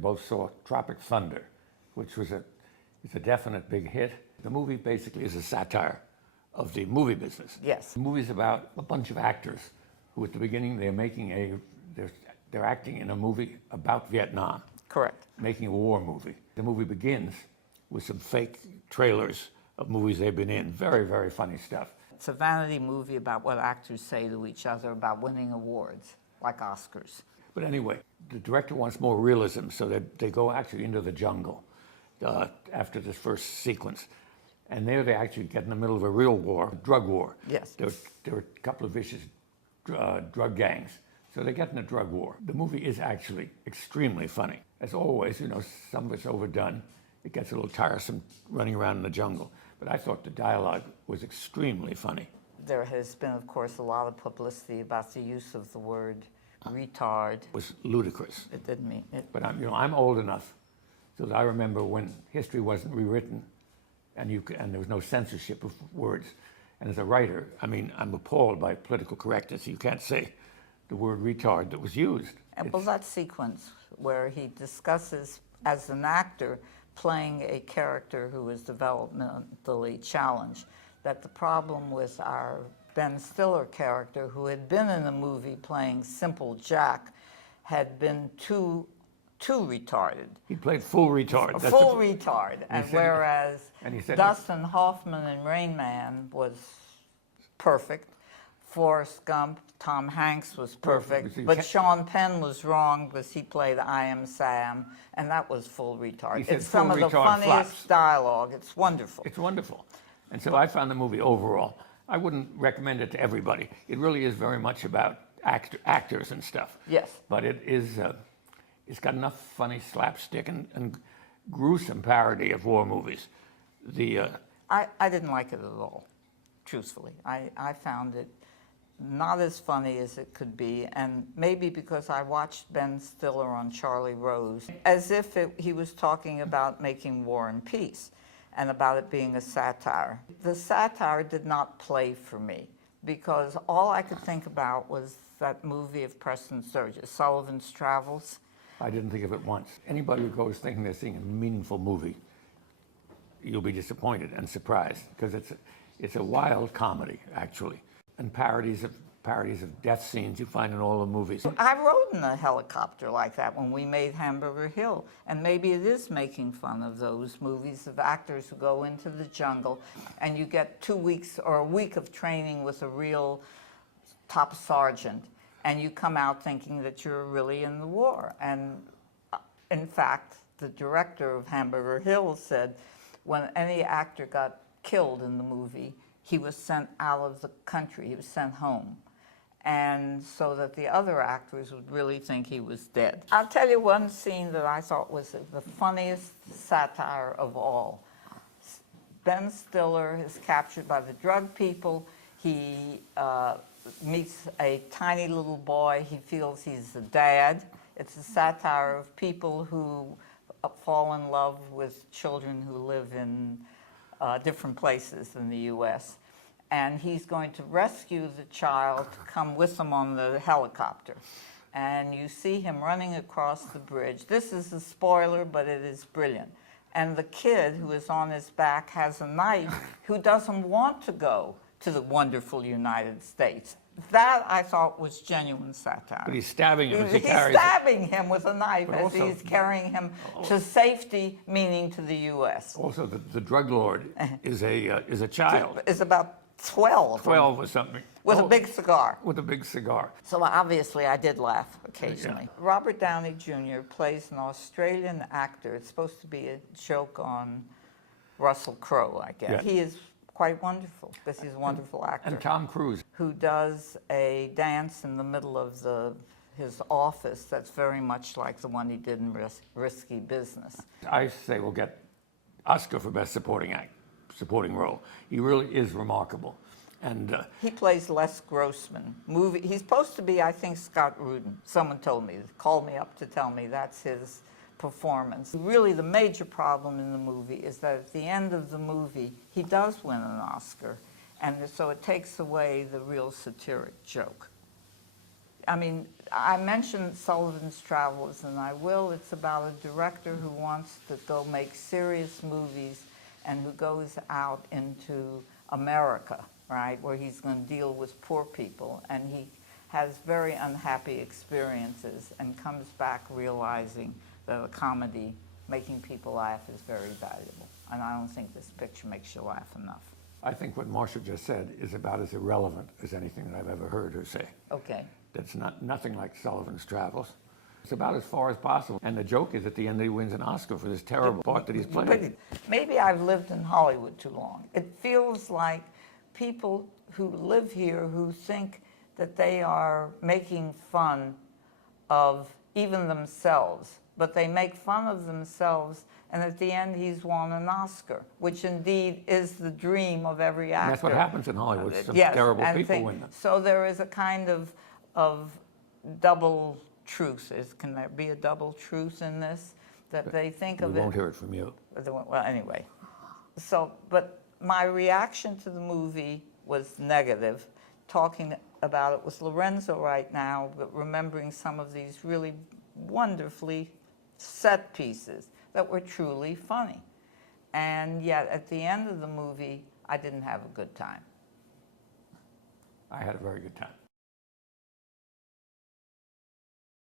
both saw Tropic Thunder, which was it's a definite big hit. The movie basically is a satire of the movie business. Yes. The movie's about a bunch of actors who at the beginning they're acting in a movie about Vietnam. Correct. Making a war movie. The movie begins with some fake trailers of movies they've been in. Very, very funny stuff. It's a vanity movie about what actors say to each other about winning awards, like Oscars. But anyway, the director wants more realism, so they go actually into the jungle after this first sequence. And there they actually get in the middle of a real war, drug war. Yes. There were a couple of vicious drug gangs. So they get in a drug war. The movie is actually extremely funny. As always, some of it's overdone. It gets a little tiresome running around in the jungle. But I thought the dialogue was extremely funny. There has been, of course, a lot of publicity about the use of the word retard. It was ludicrous. It didn't mean it. But I'm old enough so that I remember when history wasn't rewritten and there was no censorship of words. And as a writer, I'm appalled by political correctness. You can't say the word retard that was used. Well, that sequence where he discusses, as an actor, playing a character who is developmentally challenged, that the problem with our Ben Stiller character, who had been in a movie playing Simple Jack, had been too retarded. He played full retard. Full retard. And whereas Dustin Hoffman in Rain Man was perfect, Forrest Gump, Tom Hanks was perfect, but Sean Penn was wrong because he played I Am Sam, and that was full retard. It's some of the funniest dialogue. It's wonderful. It's wonderful. And so I found the movie overall. I wouldn't recommend it to everybody. It really is very much about actors and stuff. Yes. But it's got enough funny slapstick and gruesome parody of war movies. I didn't like it at all, truthfully. I found it not as funny as it could be, and maybe because I watched Ben Stiller on Charlie Rose, as if he was talking about making War and Peace and about it being a satire. The satire did not play for me because all I could think about was that movie of Preston Sturges, Sullivan's Travels. I didn't think of it once. Anybody who goes thinking they're seeing a meaningful movie, you'll be disappointed and surprised because it's a wild comedy, actually. And parodies of death scenes you find in all the movies. I rode in a helicopter like that when we made Hamburger Hill, and maybe it is making fun of those movies of actors who go into the jungle and you get 2 weeks or a week of training with a real top sergeant, and you come out thinking that you're really in the war. And in fact, the director of Hamburger Hill said when any actor got killed in the movie, he was sent out of the country, he was sent home. And so that the other actors would really think he was dead. I'll tell you one scene that I thought was the funniest satire of all. Ben Stiller is captured by the drug people. He meets a tiny little boy. He feels he's the dad. It's a satire of people who fall in love with children who live in different places in the U.S. And he's going to rescue the child, come with him on the helicopter. And you see him running across the bridge. This is a spoiler, but it is brilliant. And the kid who is on his back has a knife who doesn't want to go to the wonderful United States. That, I thought, was genuine satire. But he's stabbing him as he carries He's stabbing him with a knife as he's carrying him to safety, meaning to the U.S. Also, the drug lord is a child. Is about 12. 12 or something. With a big cigar. With a big cigar. So obviously I did laugh occasionally. Yeah. Robert Downey Jr. plays an Australian actor. It's supposed to be a joke on Russell Crowe, I guess. Yeah. He is quite wonderful because he's a wonderful actor. And Tom Cruise. Who does a dance in the middle of his office that's very much like the one he did in Risky Business. I say we'll get Oscar for Best Supporting Role. He really is remarkable. And he plays Les Grossman. He's supposed to be, I think, Scott Rudin. Someone called me up to tell me that's his performance. Really, the major problem in the movie is that at the end of the movie, he does win an Oscar, and so it takes away the real satiric joke. I mean, I mentioned Sullivan's Travels, and I will. It's about a director who wants to go make serious movies and who goes out into America, right, where he's going to deal with poor people. And he has very unhappy experiences and comes back realizing that a comedy making people laugh is very valuable. And I don't think this picture makes you laugh enough. I think what Marcia just said is about as irrelevant as anything that I've ever heard her say. Okay. That's nothing like Sullivan's Travels. It's about as far as possible. And the joke is at the end that he wins an Oscar for this terrible part that he's playing. But maybe I've lived in Hollywood too long. It feels like people who live here who think that they are making fun of even themselves, but they make fun of themselves, and at the end he's won an Oscar, which indeed is the dream of every actor. And that's what happens in Hollywood. Some Yes, terrible and people win them. So there is a kind of double truth. Can there be a double truth in this? That they think of it. We won't hear it from you. Well, anyway. So, but my reaction to the movie was negative. Talking about it with Lorenzo right now, but remembering some of these really wonderfully set pieces that were truly funny. And yet, at the end of the movie, I didn't have a good time. I had a very good time.